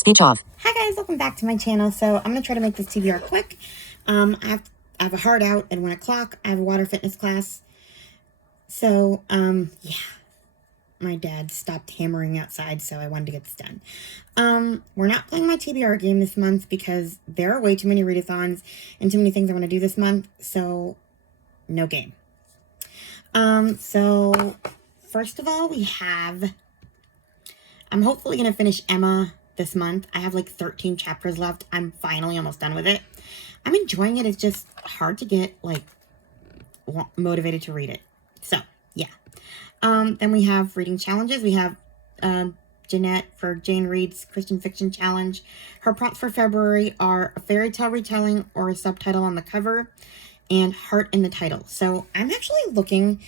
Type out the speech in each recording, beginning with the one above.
Speech off. Hi guys, welcome back to my channel. So I'm going to try to make this TBR quick. I have a hard out at 1 o'clock. I have a water fitness class. So, yeah. My dad stopped hammering outside, so I wanted to get this done. We're not playing my TBR game this month because there are way too many readathons and too many things I want to do this month. So, no game. So, first of all, I'm hopefully going to finish Emma this month. I have like 13 chapters left. I'm finally almost done with it. I'm enjoying it. It's just hard to get like motivated to read it. So, yeah. Then we have reading challenges. We have Jeanette for Jane Reed's Christian Fiction Challenge. Her prompts for February are a fairy tale retelling or a subtitle on the cover and heart in the title. So I'm actually looking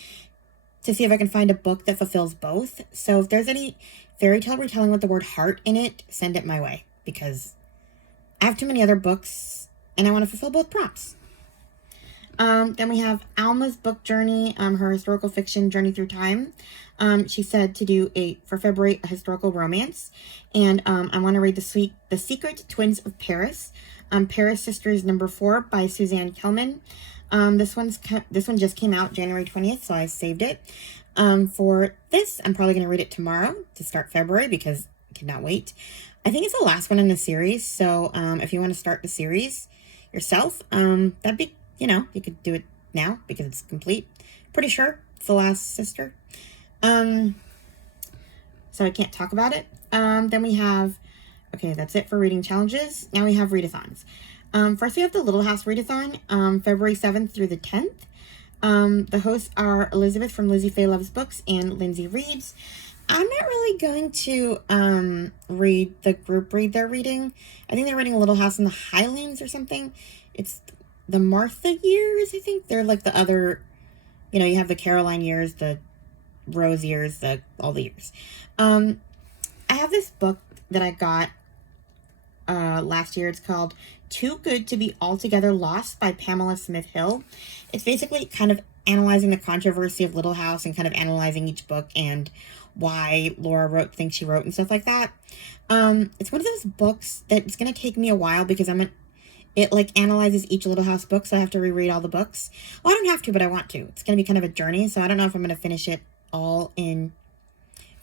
to see if I can find a book that fulfills both. So if there's any fairy tale retelling with the word heart in it, send it my way because I have too many other books and I want to fulfill both prompts. Then we have Alma's book journey, her historical fiction journey through time. She said to do for February, a historical romance. And I want to read The Secret Twins of Paris. Paris Sisters number 4 by Suzanne Kelman. This one just came out January 20th, so I saved it. For this, I'm probably going to read it tomorrow to start February because I cannot wait. I think it's the last one in the series, so if you want to start the series yourself, that'd be, you could do it now because it's complete. Pretty sure it's the last sister. So I can't talk about it. Then we have, okay, that's it for reading challenges. Now we have readathons. First we have the Little House Readathon, February 7th through the 10th. The hosts are Elizabeth from Lizzie Faye Loves Books and Lindsay Reads. I'm not really going to read the group read they're reading. I think they're reading Little House in the Highlands or something. It's the Martha years, I think. They're like the other, you have the Caroline years, the Rose years, all the years. I have this book that I got last year. It's called Too Good to Be Altogether Lost by Pamela Smith Hill. It's basically kind of analyzing the controversy of Little House and kind of analyzing each book and why Laura wrote things she wrote and stuff like that. It's one of those books that it's going to take me a while because it like analyzes each Little House book, so I have to reread all the books. Well, I don't have to, but I want to. It's going to be kind of a journey, so I don't know if I'm going to finish it all in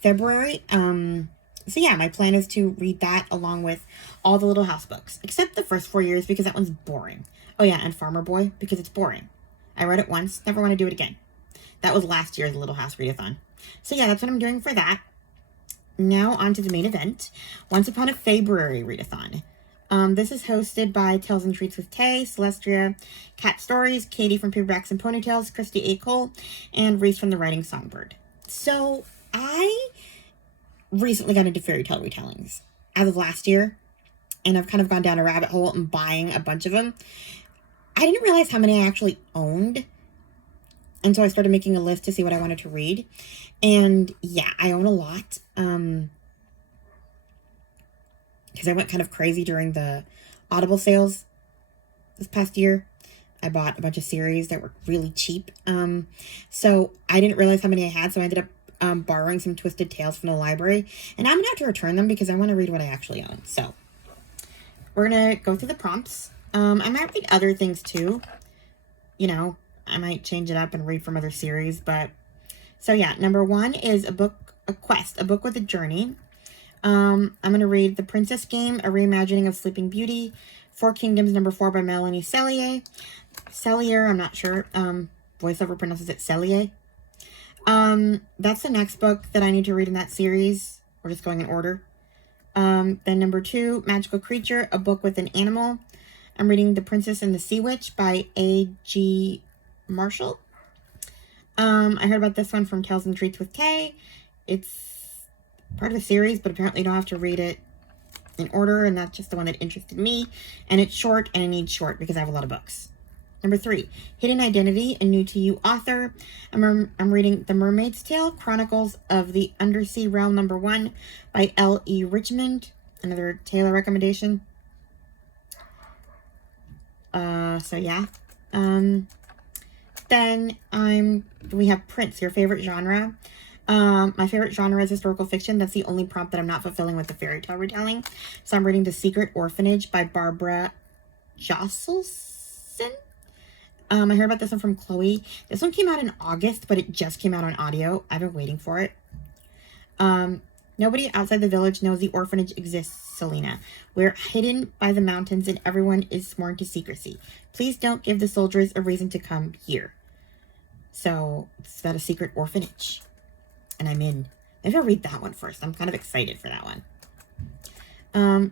February. So yeah, my plan is to read that along with all the Little House books, except the first 4 years because that one's boring. Oh yeah, and Farmer Boy because it's boring. I read it once, never want to do it again. That was last year's Little House readathon. So yeah, that's what I'm doing for that. Now on to the main event, Once Upon a February readathon. This is hosted by Tales and Treats with Tay, Celestia, Cat Stories, Katie from Paperbacks and Ponytails, Christy A. Cole, and Reese from the Writing Songbird. So I recently got into fairy tale retellings as of last year, and I've kind of gone down a rabbit hole and buying a bunch of them. I didn't realize how many I actually owned until I started making a list to see what I wanted to read. And yeah, I own a lot. Because I went kind of crazy during the Audible sales this past year. I bought a bunch of series that were really cheap. So I didn't realize how many I had, so I ended up borrowing some Twisted Tales from the library. And I'm going to have to return them because I want to read what I actually own. So we're going to go through the prompts. I might read other things too. I might change it up and read from other series. But so yeah, number 1 is a book with a journey. I'm going to read The Princess Game, a reimagining of Sleeping Beauty. 4 Kingdoms, number 4 by Melanie Cellier. I'm not sure. Voiceover pronounces it Cellier. That's the next book that I need to read in that series. We're just going in order. Then number 2, Magical Creature, a book with an animal. I'm reading The Princess and the Sea Witch by A.G. Marshall. I heard about this one from Tales and Treats with Tay. It's part of a series, but apparently you don't have to read it in order, and that's just the one that interested me. And it's short, and I need short because I have a lot of books. Number 3, Hidden Identity, a new to you author. I'm reading The Mermaid's Tale, Chronicles of the Undersea Realm, number 1 by L.E. Richmond. Another Taylor recommendation. So yeah. Then we have Prince, your favorite genre. My favorite genre is historical fiction. That's the only prompt that I'm not fulfilling with the fairy tale retelling. So I'm reading The Secret Orphanage by Barbara Josselson. I heard about this one from Chloe. This one came out in August, but it just came out on audio. I've been waiting for it. Nobody outside the village knows the orphanage exists, Selena. We're hidden by the mountains and everyone is sworn to secrecy. Please don't give the soldiers a reason to come here. So, it's about a secret orphanage. And I'm in. Maybe I'll read that one first. I'm kind of excited for that one.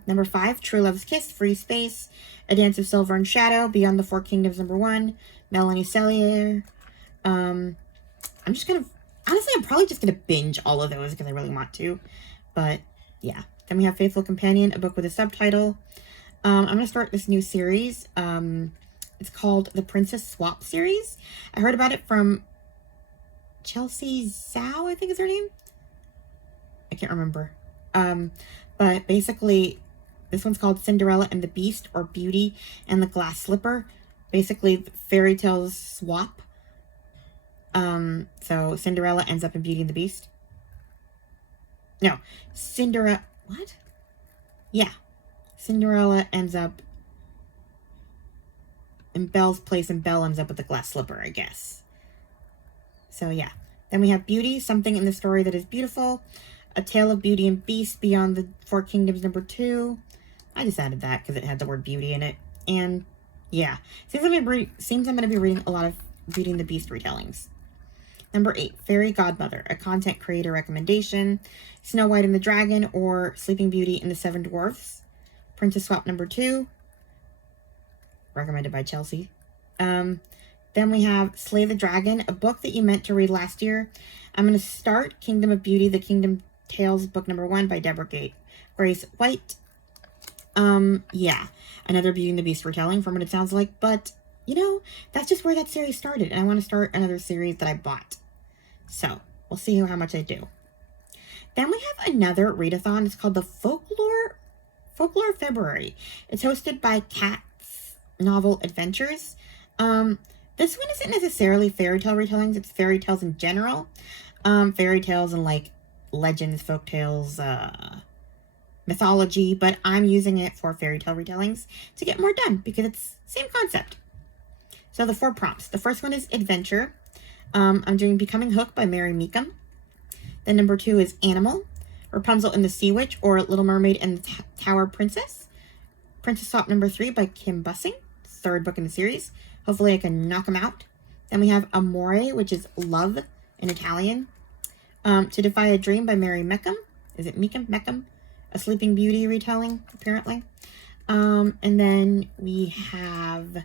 Number 5, True Love's Kiss, Free Space, A Dance of Silver and Shadow, Beyond the Four Kingdoms, number 1, Melanie Sellier. I'm just gonna, honestly, I'm probably just gonna binge all of those because I really want to. But, yeah. Then we have Faithful Companion, a book with a subtitle. I'm gonna start this new series. It's called the Princess Swap series. I heard about it from Chelsea Zhao, I think is her name. I can't remember. But basically, this one's called Cinderella and the Beast, or Beauty and the Glass Slipper. Basically, fairy tales swap. So Cinderella ends up in Beauty and the Beast. No, Cinderella, what? Yeah. Cinderella ends up in Belle's place, and Belle ends up with the glass slipper, I guess. So, yeah. Then we have Beauty, Something in the Story That is Beautiful. A Tale of Beauty and Beast, Beyond the Four Kingdoms, number 2. I just added that because it had the word beauty in it. And, yeah. Seems I'm going to be reading a lot of Beauty and the Beast retellings. Number 8, Fairy Godmother, a content creator recommendation. Snow White and the Dragon, or Sleeping Beauty and the Seven Dwarfs. Princess Swap, number 2. Recommended by Chelsea. Then we have Slay the Dragon, a book that you meant to read last year. I'm going to start Kingdom of Beauty, The Kingdom Tales, book number 1 by Deborah Grace White. Yeah, another Beauty and the Beast retelling from what it sounds like, but, you know, that's just where that series started, and I want to start another series that I bought. So, we'll see how much I do. Then we have another readathon. It's called the Folklore February. It's hosted by Kat's Novel Adventures. This one isn't necessarily fairy tale retellings. It's fairy tales in general. Fairy tales and, like, legends, folk tales, mythology. But I'm using it for fairy tale retellings to get more done because it's the same concept. So the 4 prompts. The first one is Adventure. I'm doing Becoming Hook by Mary Meekum. Then number 2 is Animal. Rapunzel and the Sea Witch, or Little Mermaid and the Tower Princess. Princess Swap number 3 by Kim Bussing. 3rd book in the series. Hopefully I can knock them out. Then we have Amore, which is love in Italian. To Defy a Dream by Mary Meekum. Is it Meekum? Meekum? A Sleeping Beauty retelling, apparently. And then we have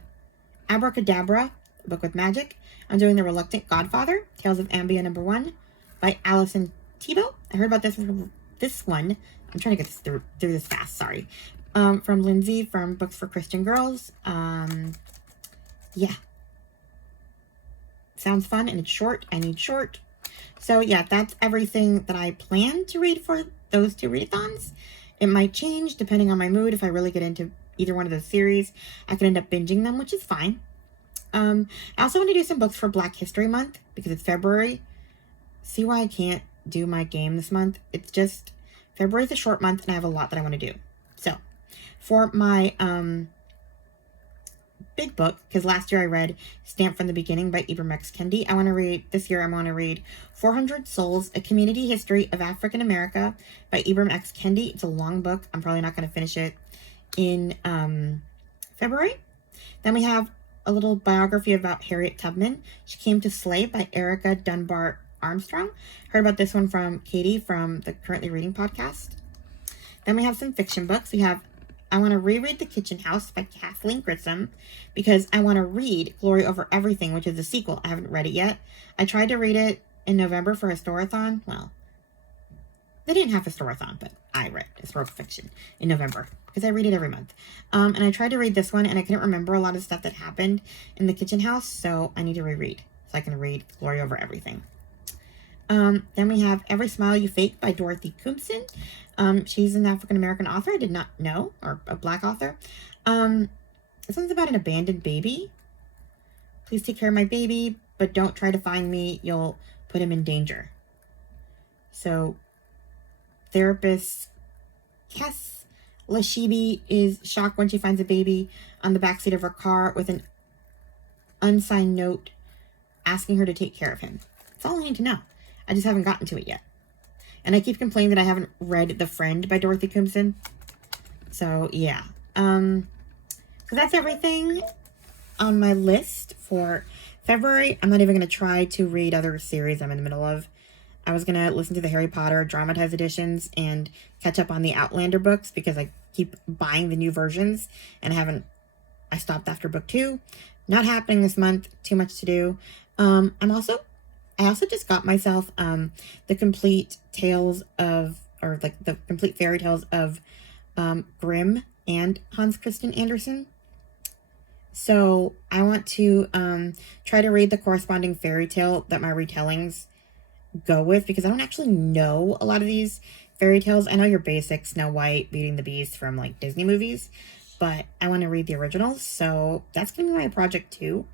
Abracadabra, a book with magic. I'm doing The Reluctant Godfather, Tales of Ambia number 1 by Alison Thibault. I heard about this one. I'm trying to get this through this fast, sorry. From Lindsay from Books for Christian Girls. Yeah. Sounds fun, and it's short. I need short. So, yeah, that's everything that I plan to read for those 2 readathons. It might change depending on my mood. If I really get into either one of those series, I could end up binging them, which is fine. I also want to do some books for Black History Month because it's February. See why I can't do my game this month? It's just February is a short month and I have a lot that I want to do. So, for my big book, because last year I read Stamped from the Beginning by Ibram X. Kendi. This year I want to read 400 Souls, A Community History of African America by Ibram X. Kendi. It's a long book. I'm probably not going to finish it in February. Then we have a little biography about Harriet Tubman. She Came to Slay by Erica Dunbar Armstrong. Heard about this one from Katie from the Currently Reading podcast. Then we have some fiction books. I want to reread The Kitchen House by Kathleen Grissom because I want to read Glory Over Everything, which is a sequel. I haven't read it yet. I tried to read it in November for Historathon. Well, they didn't have Historathon, but I read historical fiction in November because I read it every month. And I tried to read this one, and I couldn't remember a lot of stuff that happened in The Kitchen House, so I need to reread so I can read Glory Over Everything. Then we have Every Smile You Fake by Dorothy Coombson. She's an African-American author I did not know, or a Black author. This one's about an abandoned baby. Please take care of my baby, but don't try to find me. You'll put him in danger. So, therapist Kes Lashibi is shocked when she finds a baby on the backseat of her car with an unsigned note asking her to take care of him. That's all I need to know. I just haven't gotten to it yet. And I keep complaining that I haven't read The Friend by Dorothy Coomson. So, yeah. So that's everything on my list for February. I'm not even going to try to read other series I'm in the middle of. I was going to listen to the Harry Potter dramatized editions and catch up on the Outlander books because I keep buying the new versions and I stopped after book 2. Not happening this month. Too much to do. I also just got myself the complete tales of, or like the complete fairy tales of Grimm and Hans Christian Andersen. So I want to try to read the corresponding fairy tale that my retellings go with, because I don't actually know a lot of these fairy tales. I know your basic Snow White, Beauty and the Beast from like Disney movies, but I want to read the originals. So that's going to be my project too.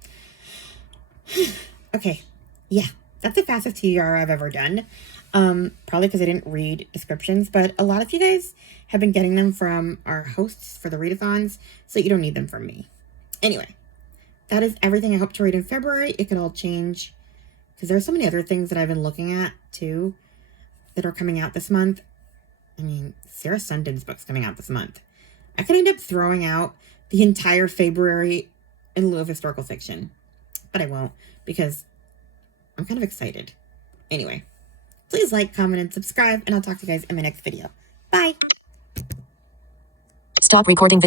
Okay. Yeah. That's the fastest TBR I've ever done. Probably because I didn't read descriptions, but a lot of you guys have been getting them from our hosts for the readathons, so you don't need them from me. Anyway, that is everything I hope to read in February. It could all change because there's so many other things that I've been looking at too that are coming out this month. I mean, Sarah Sundin's book's coming out this month. I could end up throwing out the entire February in lieu of historical fiction, but I won't because I'm kind of excited. Anyway, please like, comment, and subscribe, and I'll talk to you guys in my next video. Bye! Stop recording.